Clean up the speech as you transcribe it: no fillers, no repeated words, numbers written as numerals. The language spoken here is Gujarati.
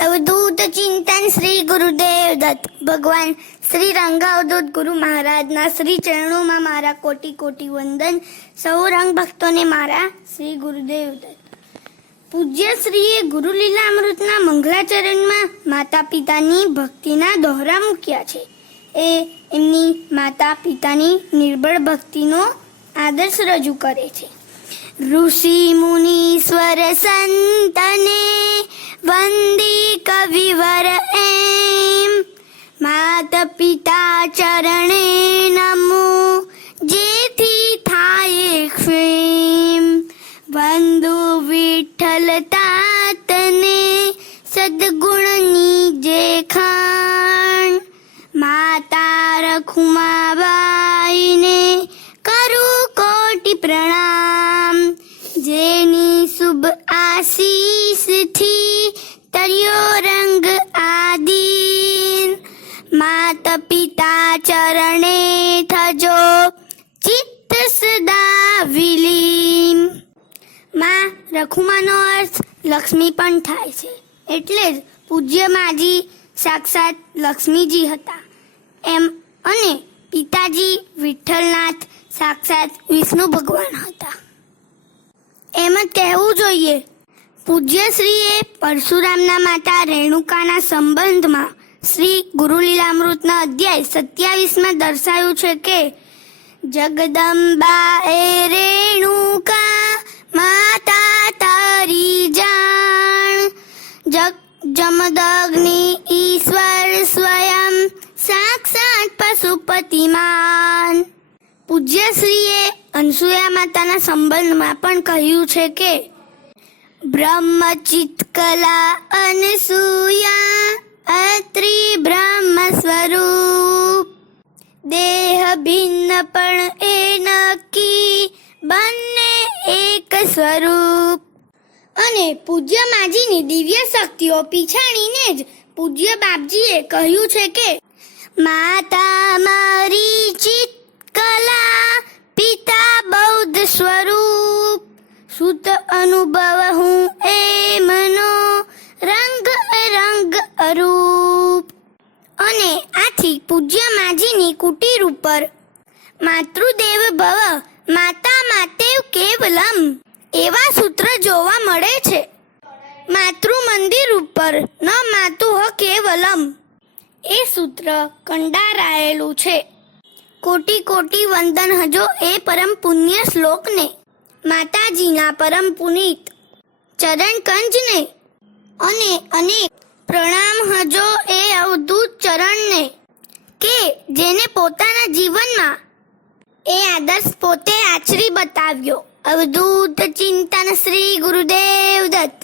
अवधूत चिंतन श्री गुरुदेव दत्त। भगवान श्री रंगा अवधूत गुरु महाराजना श्री चरणों में मारा कोटि कोटि वंदन। सौ रंग भक्तों ने मारा श्री गुरुदेव दत्त। पूज्य श्रीए गुरु लीलामृतना मंगलाचरण में माता पितानी भक्तिना दोहरा मूक्या छे। ए एमनी माता पितानी निर्बळ भक्तिनो आदर्श रजू करे छे। ऋषि मुनीश्वर संतने वंदी कविवर एम। माता पिता चरणे नमो जेथी थाये क्षेम। वंदु विठ्ठल तातने सद्गुणनी जे खाण। माता रखुमाबाई ने करू कोटि प्रणाम। जेनी शुभ आशीष थी तरियो रंग आदीन। माता पिता चरणे थजो चित्त सदा विलीन। માં રખુમાનો અર્થ લક્ષ્મી પણ થાય છે, એટલે જ પૂજ્ય માજી સાક્ષાત લક્ષ્મીજી હતા એમ, અને પિતાજી વિઠ્ઠલનાથ સાક્ષાત વિષ્ણુ ભગવાન હતા એમ જ કહેવું જોઈએ। પૂજ્યશ્રીએ પરશુરામના માતા રેણુકાના સંબંધમાં શ્રી ગુરુ લીલામૃતના અધ્યાય 27માં દર્શાવ્યું છે કે જગદંબા એ રેણુકા माता तारी जान। जमदग्नि ईश्वर स्वयं साक्षात पशुपतिमान। पूज्यश्रीए अनसुया माताना संबंधમાં પણ કહ્યું છે કે બ્રહ્મચિત કલા અનસુયા અત્રિ બ્રહ્મ સ્વરૂપ। દેહ ભિન્ન પણ એ નક્કી બંને એક સ્વરૂપ। અને પૂજ્ય માજીની દિવ્ય શક્તિઓ પીછાણીને જ પૂજ્ય બાપજીએ કહ્યું છે કે માતા મારી ચિત કલા પિતા બૌદ્ધ સ્વરૂપ। સુત અનુભવ હું એ મનો રંગ રંગ અરૂપ। અને આથી પૂજ્ય માજીની કુટીર ઉપર માતૃદેવ ભવ માતા માતેવ કેવલમ એવા સૂત્ર જોવા મળે છે। માતૃ મંદિર ઉપર ન માતુઃ કેવલમ એ સૂત્ર કંડારાયેલું છે। કોટી કોટી વંદન હજો એ પરમ પુણ્ય શ્લોકને, માતાજીના પરમ પુનીત ચરણ કંજને, અને અનેક પ્રણામ હજો એ અવધૂત ચરણને કે જેને પોતાના જીવનમાં એ આદર્શ પોતે આચરી બતાવ્યો। અવધૂત ચિંતન શ્રી ગુરુદેવ દત્ત।